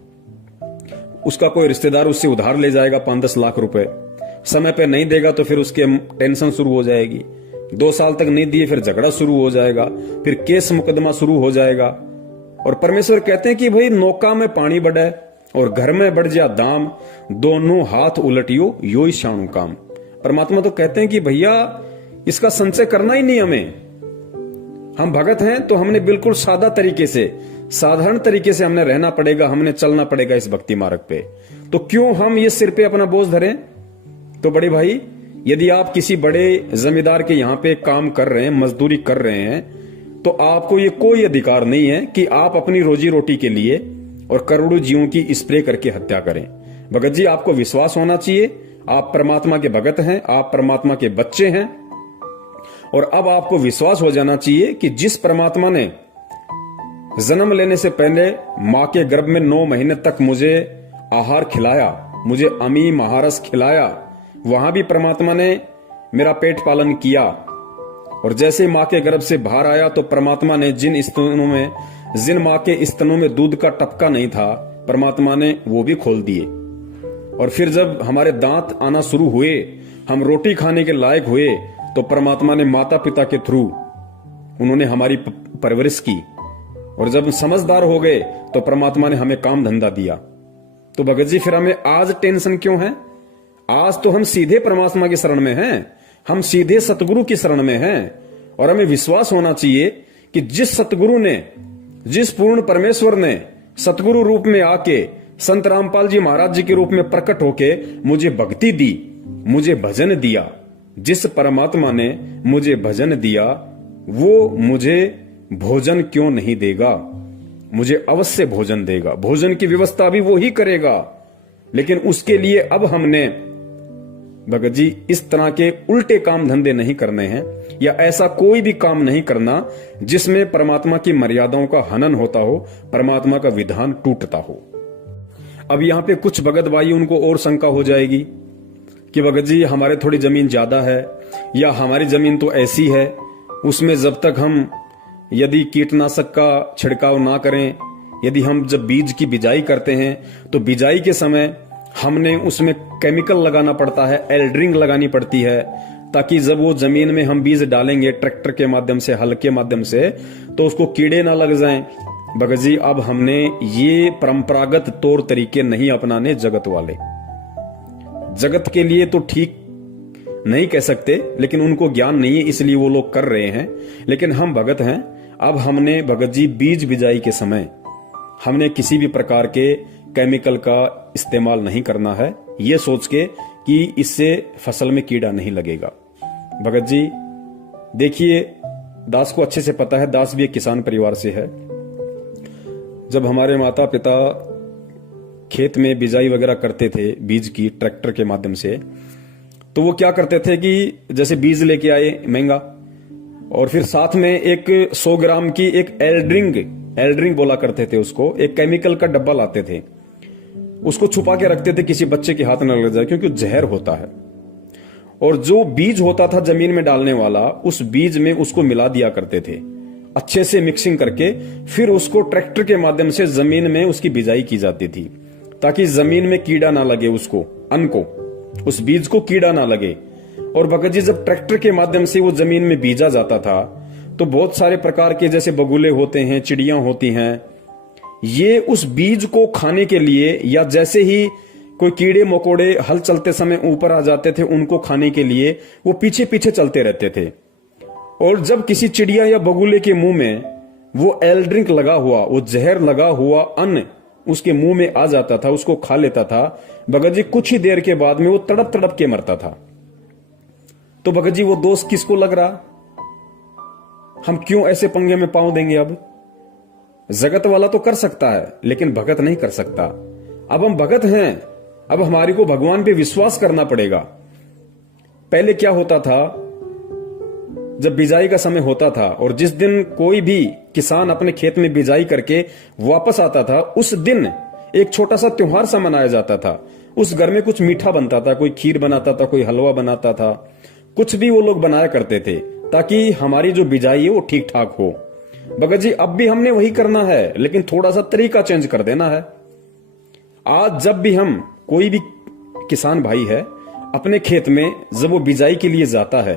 उसका कोई रिश्तेदार उससे उधार ले जाएगा 5-10 लाख रुपए, समय पे नहीं देगा तो फिर उसके टेंशन शुरू हो जाएगी, 2 साल तक नहीं दिए फिर झगड़ा शुरू हो जाएगा, फिर केस मुकदमा शुरू हो जाएगा। और परमेश्वर कहते हैं कि भाई नौका में पानी बढ़े और घर में बढ़ जा दाम, दोनों हाथ उलटियो यो ही शाणु काम। परमात्मा तो कहते हैं कि भैया इसका संचय करना ही नहीं हमें, हम भगत हैं तो हमने बिल्कुल सादा तरीके से, साधारण तरीके से हमने रहना पड़ेगा, हमने चलना पड़ेगा इस भक्ति मार्ग पे। तो क्यों हम ये सिर पे अपना बोझ धरें? तो बड़े भाई, यदि आप किसी बड़े जमींदार के यहां पे काम कर रहे हैं, मजदूरी कर रहे हैं, तो आपको ये कोई अधिकार नहीं है कि आप अपनी रोजी रोटी के लिए और करोड़ों जीवों की स्प्रे करके हत्या करें। भगत जी, आपको विश्वास होना चाहिए, आप परमात्मा के भगत हैं, आप परमात्मा के बच्चे हैं, और अब आपको विश्वास हो जाना चाहिए कि जिस परमात्मा ने जन्म लेने से पहले मां के गर्भ में 9 महीने तक मुझे आहार खिलाया, मुझे अमी महारस खिलाया, वहां भी परमात्मा ने मेरा पेट पालन किया। और जैसे मां के गर्भ से बाहर आया तो परमात्मा ने जिन मां के स्तनों में दूध का टपका नहीं था, परमात्मा ने वो भी खोल दिए। और फिर जब हमारे दांत आना शुरू हुए, हम रोटी खाने के लायक हुए, तो परमात्मा ने माता पिता के थ्रू उन्होंने हमारी परवरिश की। और जब समझदार हो गए तो परमात्मा ने हमें काम धंधा दिया। तो भगत जी, फिर हमें आज टेंशन क्यों है? आज तो हम सीधे परमात्मा की शरण में हैं, हम सीधे सतगुरु की शरण में हैं। और हमें विश्वास होना चाहिए कि जिस सतगुरु ने, जिस पूर्ण परमेश्वर ने सतगुरु रूप में आके संत रामपाल जी महाराज जी के रूप में प्रकट होके मुझे भक्ति दी, मुझे भजन दिया, जिस परमात्मा ने मुझे भजन दिया वो मुझे भोजन क्यों नहीं देगा? मुझे अवश्य भोजन देगा। भोजन की व्यवस्था भी वो ही करेगा। लेकिन उसके लिए अब हमने भगत जी इस तरह के उल्टे काम धंधे नहीं करने हैं, या ऐसा कोई भी काम नहीं करना जिसमें परमात्मा की मर्यादाओं का हनन होता हो, परमात्मा का विधान टूटता हो। अब यहां पे कुछ भगत भाई उनको और शंका हो जाएगी कि भगत जी हमारे थोड़ी जमीन ज्यादा है, या हमारी जमीन तो ऐसी है, उसमें जब तक हम यदि कीटनाशक का छिड़काव ना करें, यदि हम जब बीज की बिजाई करते हैं तो बिजाई के समय हमने उसमें केमिकल लगाना पड़ता है, एल्ड्रिंग लगानी पड़ती है, ताकि जब वो जमीन में हम बीज डालेंगे ट्रैक्टर के माध्यम से, हल के माध्यम से, तो उसको कीड़े ना लग जाएं। भगत जी अब हमने ये परंपरागत तौर तरीके नहीं अपनाने जगत वाले। जगत के लिए तो ठीक नहीं कह सकते, लेकिन उनको ज्ञान नहीं है इसलिए वो लोग कर रहे हैं। लेकिन हम भगत हैं, अब हमने भगत जी बीज बिजाई के समय हमने किसी भी प्रकार के केमिकल का इस्तेमाल नहीं करना है, ये सोच के कि इससे फसल में कीड़ा नहीं लगेगा। भगत जी देखिए, दास को अच्छे से पता है, दास भी एक किसान परिवार से है। जब हमारे माता पिता खेत में बिजाई वगैरह करते थे बीज की ट्रैक्टर के माध्यम से, तो वो क्या करते थे कि जैसे बीज लेके आए महंगा, और फिर साथ में एक 100 ग्राम की एक एल्ड्रिंग बोला करते थे उसको, एक केमिकल का डब्बा लाते थे, उसको छुपा के रखते थे किसी बच्चे के हाथ न लग जाए, क्योंकि जहर होता है। और जो बीज होता था जमीन में डालने वाला, उस बीज में उसको मिला दिया करते थे अच्छे से मिक्सिंग करके, फिर उसको ट्रैक्टर के माध्यम से जमीन में उसकी बिजाई की जाती थी, ताकि जमीन में कीड़ा ना लगे, उसको अन्न को, उस बीज को कीड़ा ना लगे। और भगत जी जब ट्रैक्टर के माध्यम से वो जमीन में बीजा जाता था, तो बहुत सारे प्रकार के जैसे बगुले होते हैं, चिड़ियां होती हैं, ये उस बीज को खाने के लिए, या जैसे ही कोई कीड़े मकोड़े हल चलते समय ऊपर आ जाते थे, उनको खाने के लिए वो पीछे पीछे चलते रहते थे। और जब किसी चिड़िया या बगुले के मुंह में वो एल्ड्रिंक लगा हुआ, वो जहर लगा हुआ अन्न उसके मुंह में आ जाता था, उसको खा लेता था, भगत जी कुछ ही देर के बाद में वो तड़प तड़प के मरता था। तो भगत जी वो दोष किसको लग रहा? हम क्यों ऐसे पंगे में पांव देंगे? अब जगत वाला तो कर सकता है, लेकिन भगत नहीं कर सकता। अब हम भगत हैं, अब हमारे को भगवान पे विश्वास करना पड़ेगा। पहले क्या होता था, जब बिजाई का समय होता था और जिस दिन कोई भी किसान अपने खेत में बिजाई करके वापस आता था, उस दिन एक छोटा सा त्योहार सा मनाया जाता था। उस घर में कुछ मीठा बनता था, कोई खीर बनाता था, कोई हलवा बनाता था, कुछ भी वो लोग बनाया करते थे, ताकि हमारी जो बिजाई है वो ठीक ठाक हो। भगत जी अब भी हमने वही करना है, लेकिन थोड़ा सा तरीका चेंज कर देना है। आज जब भी हम, कोई भी किसान भाई है, अपने खेत में जब वो बिजाई के लिए जाता है,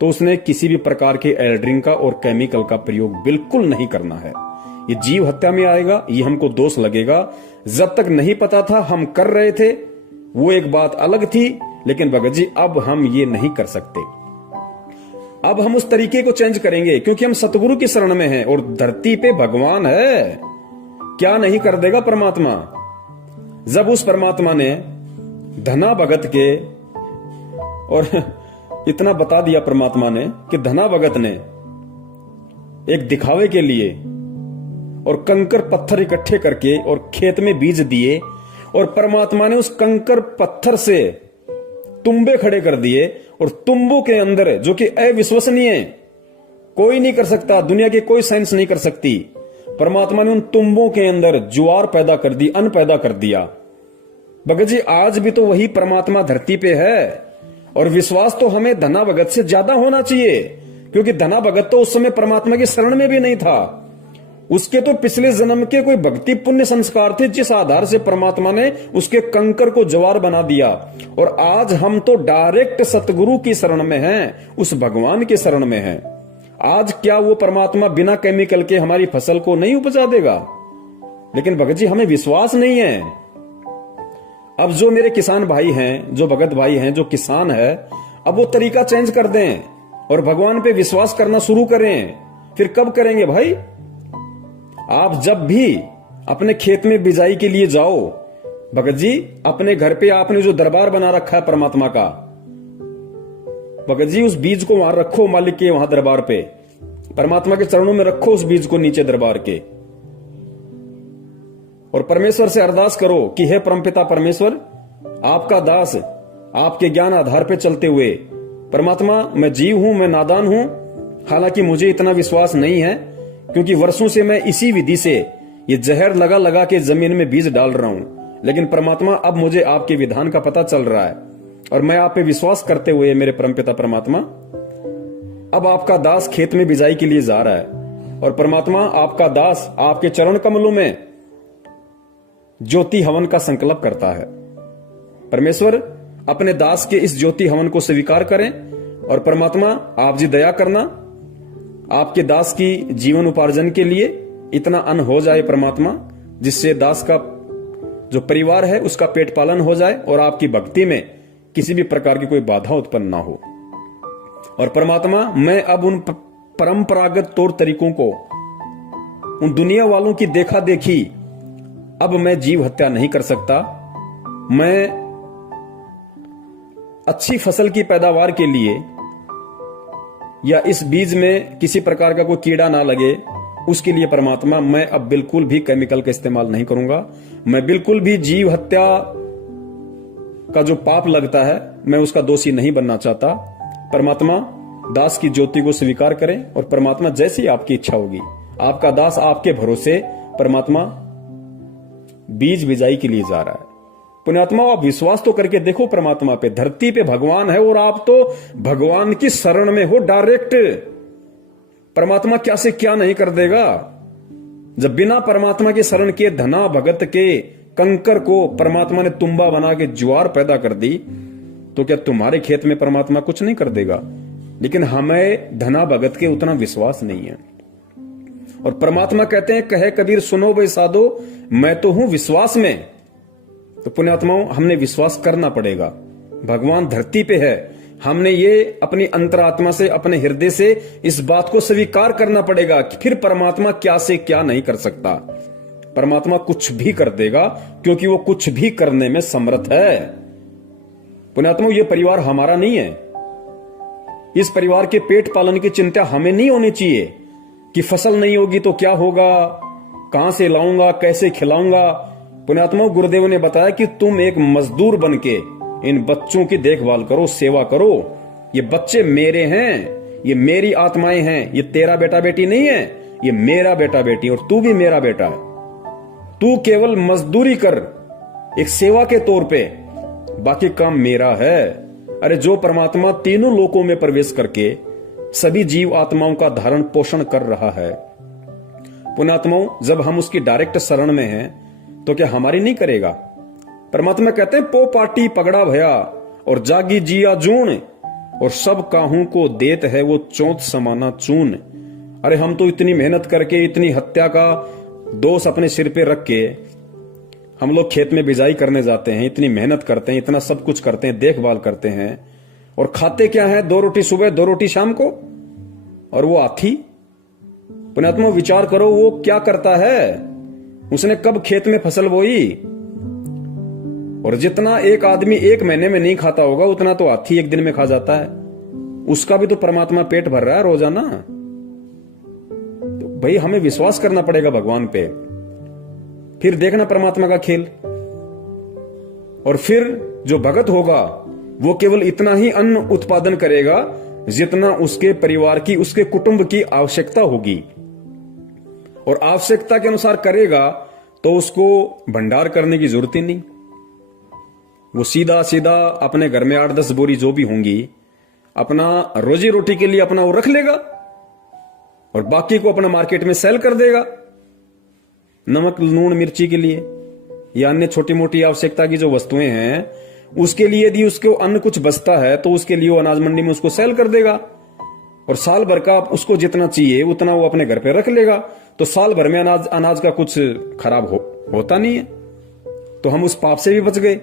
तो उसने किसी भी प्रकार के एल्ड्रिंग का और केमिकल का प्रयोग बिल्कुल नहीं करना है। ये जीव हत्या में आएगा, ये हमको दोष लगेगा। जब तक नहीं पता था हम कर रहे थे, वो एक बात अलग थी, लेकिन भगत जी अब हम ये नहीं कर सकते। अब हम उस तरीके को चेंज करेंगे, क्योंकि हम सतगुरु की शरण में हैं और धरती पे भगवान है। क्या नहीं कर देगा परमात्मा? जब उस परमात्मा ने धना भगत के, और इतना बता दिया परमात्मा ने कि धना भगत ने एक दिखावे के लिए और कंकर पत्थर इकट्ठे करके और खेत में बीज दिए, और परमात्मा ने उस कंकर पत्थर से तुम्बे खड़े कर दिए, और तुम्बों के अंदर, जो कि अविश्वसनीय, कोई नहीं कर सकता, दुनिया की कोई साइंस नहीं कर सकती, परमात्मा ने उन तुम्बों के अंदर ज्वार पैदा कर दी, अन्न पैदा कर दिया। भगत जी आज भी तो वही परमात्मा धरती पे है, और विश्वास तो हमें धना भगत से ज्यादा होना चाहिए, क्योंकि धना भगत तो उस समय परमात्मा की शरण में भी नहीं था। उसके तो पिछले जन्म के कोई भक्ति पुण्य संस्कार थे, जिस आधार से परमात्मा ने उसके कंकर को ज्वार बना दिया। और आज हम तो डायरेक्ट सतगुरु की शरण में हैं, उस भगवान की शरण में हैं। आज क्या वो परमात्मा बिना केमिकल के हमारी फसल को नहीं उपजा देगा? लेकिन भगत जी हमें विश्वास नहीं है। अब जो मेरे किसान भाई हैं, जो भगत भाई हैं, जो किसान है, अब वो तरीका चेंज कर दें और भगवान पे विश्वास करना शुरू करें। फिर कब करेंगे भाई? आप जब भी अपने खेत में बिजाई के लिए जाओ, भगत जी, अपने घर पे आपने जो दरबार बना रखा है परमात्मा का, भगत जी उस बीज को वहां रखो, मालिक के वहां दरबार पे, परमात्मा के चरणों में रखो उस बीज को नीचे दरबार के, और परमेश्वर से अरदास करो कि हे परमपिता परमेश्वर, आपका दास आपके ज्ञान आधार पे चलते हुए, परमात्मा मैं जीव हूं, मैं नादान हूं, हालांकि मुझे इतना विश्वास नहीं है क्योंकि वर्षों से मैं इसी विधि से ये जहर लगा लगा के जमीन में बीज डाल रहा हूं, लेकिन परमात्मा अब मुझे आपके विधान का पता चल रहा है और मैं आप पे विश्वास करते हुए मेरे परमपिता परमात्मा, अब आपका दास खेत में बिजाई के लिए जा रहा है और परमात्मा आपका दास आपके चरण कमलों में ज्योति हवन का संकल्प करता है। परमेश्वर अपने दास के इस ज्योति हवन को स्वीकार करें और परमात्मा आप जी दया करना, आपके दास की जीवन उपार्जन के लिए इतना अन्न हो जाए परमात्मा, जिससे दास का जो परिवार है उसका पेट पालन हो जाए और आपकी भक्ति में किसी भी प्रकार की कोई बाधा उत्पन्न ना हो। और परमात्मा मैं अब उन परंपरागत तौर तरीकों को, उन दुनिया वालों की देखा देखी अब मैं जीव हत्या नहीं कर सकता। मैं अच्छी फसल की पैदावार के लिए या इस बीज में किसी प्रकार का कोई कीड़ा ना लगे उसके लिए परमात्मा मैं अब बिल्कुल भी केमिकल का इस्तेमाल नहीं करूंगा। मैं बिल्कुल भी जीव हत्या का जो पाप लगता है मैं उसका दोषी नहीं बनना चाहता। परमात्मा दास की ज्योति को स्वीकार करें और परमात्मा जैसी आपकी इच्छा होगी, आपका दास आपके भरोसे परमात्मा बीज बिजाई के लिए जा रहा है। पुण्यात्मा आप विश्वास तो करके देखो परमात्मा पे, धरती पे भगवान है और आप तो भगवान की शरण में हो डायरेक्ट। परमात्मा क्या से क्या नहीं कर देगा। जब बिना परमात्मा की शरण के धना भगत के कंकर को परमात्मा ने तुम्बा बना के ज्वार पैदा कर दी, तो क्या तुम्हारे खेत में परमात्मा कुछ नहीं कर देगा? लेकिन हमें धना भगत के उतना विश्वास नहीं है। और परमात्मा कहते हैं, कहे कबीर सुनो बे साधो, मैं तो हूं विश्वास में। तो पुण्यात्माओं हमने विश्वास करना पड़ेगा। भगवान धरती पे है, हमने ये अपनी अंतरात्मा से, अपने हृदय से इस बात को स्वीकार करना पड़ेगा कि फिर परमात्मा क्या से क्या नहीं कर सकता। परमात्मा कुछ भी कर देगा क्योंकि वो कुछ भी करने में समर्थ है। पुण्यात्माओं ये परिवार हमारा नहीं है। इस परिवार के पेट पालन की चिंता हमें नहीं होनी चाहिए कि फसल नहीं होगी तो क्या होगा, कहां से लाऊंगा, कैसे खिलाऊंगा। पुण्यात्मा गुरुदेव ने बताया कि तुम एक मजदूर बनके इन बच्चों की देखभाल करो, सेवा करो। ये बच्चे मेरे हैं, ये मेरी आत्माएं हैं, ये तेरा बेटा बेटी नहीं है, ये मेरा बेटा बेटी और तू भी मेरा बेटा है। तू केवल मजदूरी कर एक सेवा के तौर पे, बाकी काम मेरा है। अरे जो परमात्मा तीनों लोकों में प्रवेश करके सभी जीव आत्माओं का धारण पोषण कर रहा है, पुण्यात्माओं जब हम उसकी डायरेक्ट शरण में हैं तो क्या हमारी नहीं करेगा? परमात्मा कहते हैं, पो पाटी पगड़ा भया और जागी जिया जून और सब काहू को देत है वो चौथ समाना चून। अरे हम तो इतनी मेहनत करके, इतनी हत्या का दोष अपने सिर पे रख के हम लोग खेत में बिजाई करने जाते हैं, इतनी मेहनत करते हैं, इतना सब कुछ करते हैं, देखभाल करते हैं, और खाते क्या है? 2 रोटी सुबह 2 रोटी शाम को। और वो हाथी, पुण्यात्मा विचार करो वो क्या करता है? उसने कब खेत में फसल बोई? और जितना एक आदमी 1 महीने में नहीं खाता होगा उतना तो हाथी 1 दिन में खा जाता है। उसका भी तो परमात्मा पेट भर रहा है रोजाना। तो भाई हमें विश्वास करना पड़ेगा भगवान पे, फिर देखना परमात्मा का खेल। और फिर जो भगत होगा वो केवल इतना ही अन्न उत्पादन करेगा जितना उसके परिवार की, उसके कुटुंब की आवश्यकता होगी, और आवश्यकता के अनुसार करेगा तो उसको भंडार करने की जरूरत ही नहीं। वो सीधा सीधा अपने घर में 8-10 बोरी जो भी होंगी अपना रोजी रोटी के लिए अपना वो रख लेगा और बाकी को अपना मार्केट में सेल कर देगा, नमक लूण मिर्ची के लिए या अन्य छोटी मोटी आवश्यकता की जो वस्तुएं हैं उसके लिए। यदि उसको अन्न कुछ बचता है तो उसके लिए वो अनाज मंडी में उसको सेल कर देगा, और साल भर का उसको जितना चाहिए उतना वो अपने घर पे रख लेगा। तो साल भर में अनाज का कुछ खराब होता नहीं है, तो हम उस पाप से भी बच गए।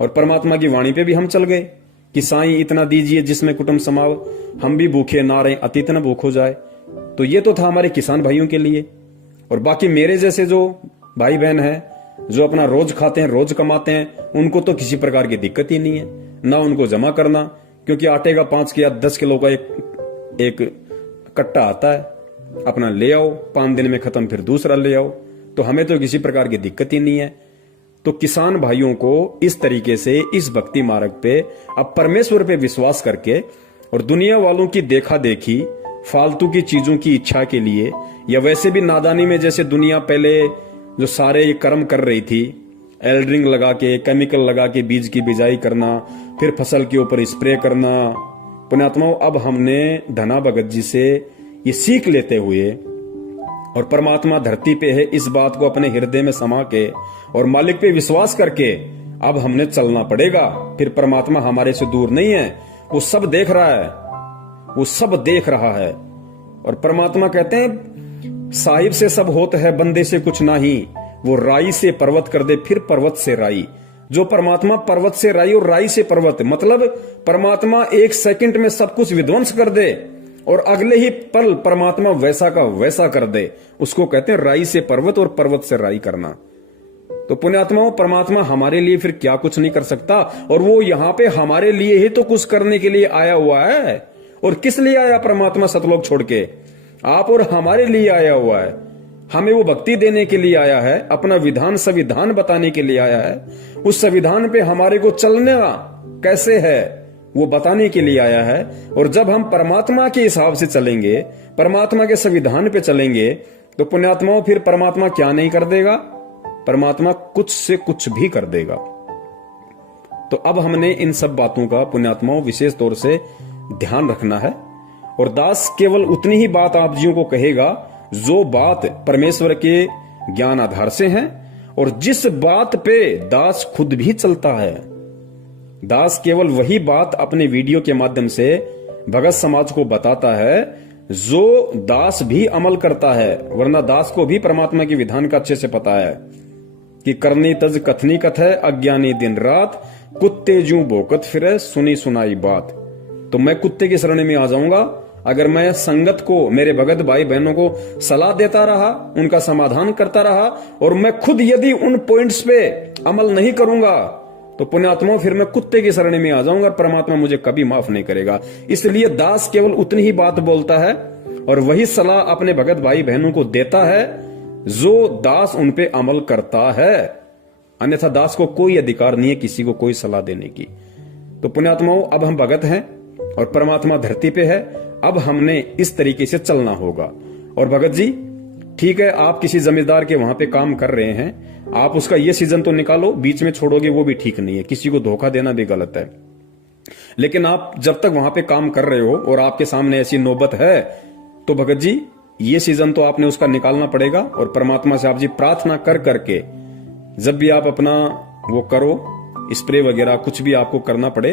और परमात्मा की वाणी पे भी हम चल गए कि साईं इतना दीजिए जिसमें कुटुंब समाव, हम भी भूखे ना रहे अतीत न भूख हो जाए। तो ये तो था हमारे किसान भाइयों के लिए। और बाकी मेरे जैसे जो भाई बहन है, जो अपना रोज खाते हैं, रोज कमाते हैं, उनको तो किसी प्रकार की दिक्कत ही नहीं है, ना उनको जमा करना, क्योंकि आटे का 5 या 10 किलो का एक कट्टा आता है, अपना ले आओ, 5 दिन में खत्म, फिर दूसरा ले आओ। तो हमें तो किसी प्रकार की दिक्कत ही नहीं है। तो किसान भाइयों को इस तरीके से इस भक्ति मार्ग पे अब परमेश्वर पे विश्वास करके और दुनिया वालों की देखा देखी फालतू की चीजों की इच्छा के लिए, या वैसे भी नादानी में जैसे दुनिया पहले जो सारे ये कर्म कर रही थी, एल्ड्रिंग लगा के, केमिकल लगा के बीज की बिजाई करना, फिर फसल के ऊपर स्प्रे करना। पुण्यात्माओं, अब हमने धना भगत जी से ये सीख लेते हुए और परमात्मा धरती पे है इस बात को अपने हृदय में समा के और मालिक पे विश्वास करके अब हमने चलना पड़ेगा। फिर परमात्मा हमारे से दूर नहीं है, वो सब देख रहा है, वो सब देख रहा है। और परमात्मा कहते हैं साहिब से सब होता है, बंदे से कुछ नहीं, वो राई से पर्वत कर दे, फिर पर्वत से राई। जो परमात्मा पर्वत से राई और राई से पर्वत, मतलब परमात्मा 1 सेकंड में सब कुछ विध्वंस कर दे और अगले ही पल परमात्मा वैसा का वैसा कर दे, उसको कहते हैं राई से पर्वत और पर्वत से राई करना। तो पुण्यात्माओं, परमात्मा हमारे लिए फिर क्या कुछ नहीं कर सकता, और वो यहां पे हमारे लिए ही तो कुछ करने के लिए आया हुआ है। और किस लिए आया परमात्मा सतलोक छोड़ के? आप और हमारे लिए आया हुआ है। हमें वो भक्ति देने के लिए आया है, अपना विधान संविधान बताने के लिए आया है, उस संविधान पे हमारे को चलना कैसे है वो बताने के लिए आया है। और जब हम परमात्मा के हिसाब से चलेंगे, परमात्मा के संविधान पे चलेंगे, तो पुण्यात्माओं फिर परमात्मा क्या नहीं कर देगा? परमात्मा कुछ से कुछ भी कर देगा। तो अब हमने इन सब बातों का पुण्यात्माओं विशेष तौर से ध्यान रखना है। और दास केवल उतनी ही बात आप जियों को कहेगा जो बात परमेश्वर के ज्ञान आधार से है, और जिस बात पे दास खुद भी चलता है। दास केवल वही बात अपने वीडियो के माध्यम से भगत समाज को बताता है जो दास भी अमल करता है, वरना दास को भी परमात्मा के विधान का अच्छे से पता है कि करनी तज कथनी कथ है, अज्ञानी दिन रात, कुत्ते जू भोकत फिरे, सुनी सुनाई बात। तो मैं कुत्ते की शरण में आ जाऊंगा अगर मैं संगत को, मेरे भगत भाई बहनों को सलाह देता रहा, उनका समाधान करता रहा, और मैं खुद यदि उन पॉइंट्स पे अमल नहीं करूंगा, तो पुण्यात्मा फिर मैं कुत्ते की शरण में आ जाऊंगा, परमात्मा मुझे कभी माफ नहीं करेगा। इसलिए दास केवल उतनी ही बात बोलता है और वही सलाह अपने भगत भाई बहनों को देता है जो दास उन पे अमल करता है। अन्यथा दास को कोई अधिकार नहीं है किसी को कोई सलाह देने की। तो पुण्यात्माओं, अब हम भगत हैं और परमात्मा धरती पे है, अब हमने इस तरीके से चलना होगा। और भगत जी, ठीक है, आप किसी जमींदार के वहां पे काम कर रहे हैं, आप उसका ये सीजन तो निकालो, बीच में छोड़ोगे वो भी ठीक नहीं है, किसी को धोखा देना भी गलत है। लेकिन आप जब तक वहां पे काम कर रहे हो और आपके सामने ऐसी नौबत है, तो भगत जी ये सीजन तो आपने उसका निकालना पड़ेगा। और परमात्मा से आप जी प्रार्थना कर करके जब भी आप अपना वो करो, स्प्रे वगैरह कुछ भी आपको करना पड़े,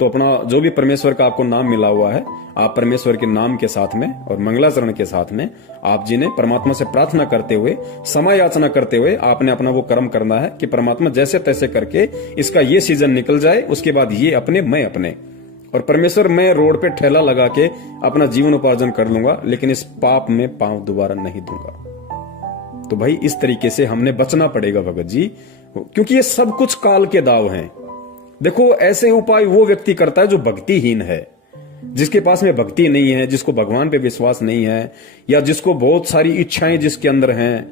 तो अपना जो भी परमेश्वर का आपको नाम मिला हुआ है, आप परमेश्वर के नाम के साथ में और मंगलाचरण के साथ में आप जी ने परमात्मा से प्रार्थना करते हुए, समय याचना करते हुए आपने अपना वो कर्म करना है कि परमात्मा जैसे तैसे करके इसका ये सीजन निकल जाए, उसके बाद ये अपने मैं अपने, और परमेश्वर मैं रोड पे ठेला लगा के अपना जीवन उपार्जन कर लूंगा, लेकिन इस पाप में पांव दोबारा नहीं दूंगा। तो भाई इस तरीके से हमने बचना पड़ेगा भगत जी, क्योंकि ये सब कुछ काल के दाव हैं। देखो, ऐसे उपाय वो व्यक्ति करता है जो भक्तिहीन है, जिसके पास में भक्ति नहीं है, जिसको भगवान पे विश्वास नहीं है, या जिसको बहुत सारी इच्छाएं जिसके अंदर हैं।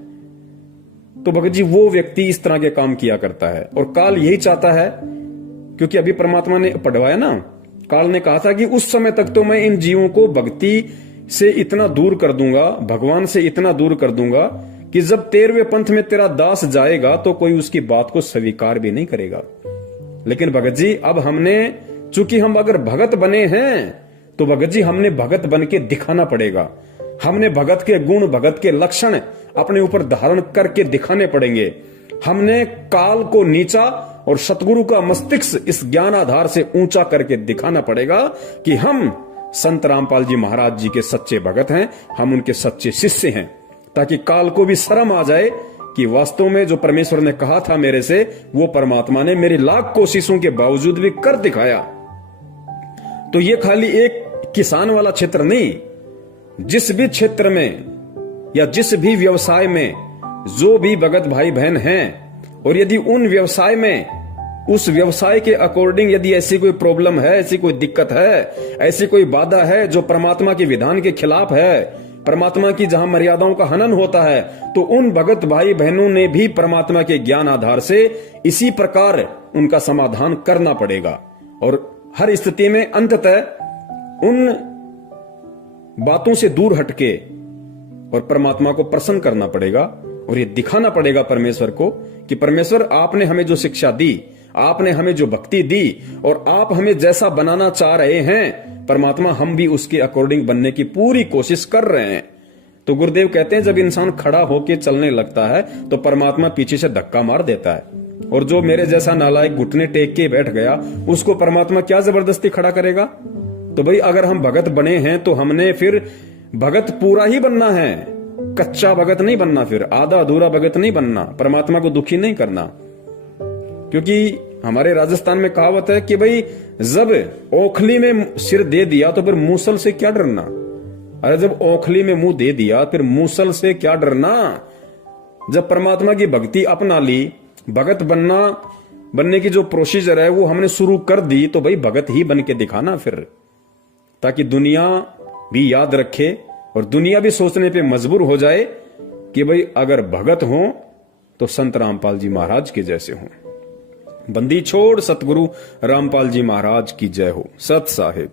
तो भगत जी वो व्यक्ति इस तरह के काम किया करता है। और काल यही चाहता है, क्योंकि अभी परमात्मा ने पढ़वाया ना, काल ने कहा था कि उस समय तक तो मैं इन जीवों को भक्ति से इतना दूर कर दूंगा, भगवान से इतना दूर कर दूंगा कि जब 13वें पंथ में तेरा दास जाएगा तो कोई उसकी बात को स्वीकार भी नहीं करेगा। लेकिन भगत जी अब हमने, चूंकि हम अगर भगत बने हैं, तो भगत जी हमने भगत बन के दिखाना पड़ेगा। हमने भगत के गुण, भगत के लक्षण अपने ऊपर धारण करके दिखाने पड़ेंगे। हमने काल को नीचा और सतगुरु का मस्तिष्क इस ज्ञान आधार से ऊंचा करके दिखाना पड़ेगा कि हम संत रामपाल जी महाराज जी के सच्चे भगत हैं, हम उनके सच्चे शिष्य हैं, ताकि काल को भी शर्म आ जाए कि वास्तव में जो परमेश्वर ने कहा था मेरे से, वो परमात्मा ने मेरी लाख कोशिशों के बावजूद भी कर दिखाया। तो ये खाली एक किसान वाला क्षेत्र नहीं, जिस भी क्षेत्र में या जिस भी व्यवसाय में जो भी भगत भाई बहन हैं, और यदि उन व्यवसाय में उस व्यवसाय के अकॉर्डिंग यदि ऐसी कोई प्रॉब्लम है, ऐसी कोई दिक्कत है, ऐसी कोई बाधा है जो परमात्मा के विधान के खिलाफ है, परमात्मा की जहां मर्यादाओं का हनन होता है, तो उन भगत भाई बहनों ने भी परमात्मा के ज्ञान आधार से इसी प्रकार उनका समाधान करना पड़ेगा। और हर स्थिति में अंततः उन बातों से दूर हटके और परमात्मा को प्रसन्न करना पड़ेगा, और ये दिखाना पड़ेगा परमेश्वर को कि परमेश्वर आपने हमें जो शिक्षा दी, आपने हमें जो भक्ति दी, और आप हमें जैसा बनाना चाह रहे हैं परमात्मा, हम भी उसके अकॉर्डिंग बनने की पूरी कोशिश कर रहे हैं। तो गुरुदेव कहते हैं जब इंसान खड़ा होकर चलने लगता है तो परमात्मा पीछे से धक्का मार देता है, और जो मेरे जैसा नालायक घुटने टेक के बैठ गया उसको परमात्मा क्या जबरदस्ती खड़ा करेगा। तो भाई अगर हम भगत बने हैं तो हमने फिर भगत पूरा ही बनना है, कच्चा भगत नहीं बनना, फिर आधा अधूरा भगत नहीं बनना, परमात्मा को दुखी नहीं करना। क्योंकि हमारे राजस्थान में कहावत है कि भाई जब ओखली में सिर दे दिया तो फिर मूसल से क्या डरना। अरे जब ओखली में मुंह दे दिया फिर मूसल से क्या डरना। जब परमात्मा की भक्ति अपना ली, भगत बनने की जो प्रोसीजर है वो हमने शुरू कर दी, तो भाई भगत ही बन के दिखाना फिर, ताकि दुनिया भी याद रखे और दुनिया भी सोचने पे मजबूर हो जाए कि भाई अगर भगत हो तो संत रामपाल जी महाराज के जैसे हों। बंदी छोड़ सतगुरु रामपाल जी महाराज की जय हो। सत साहिब।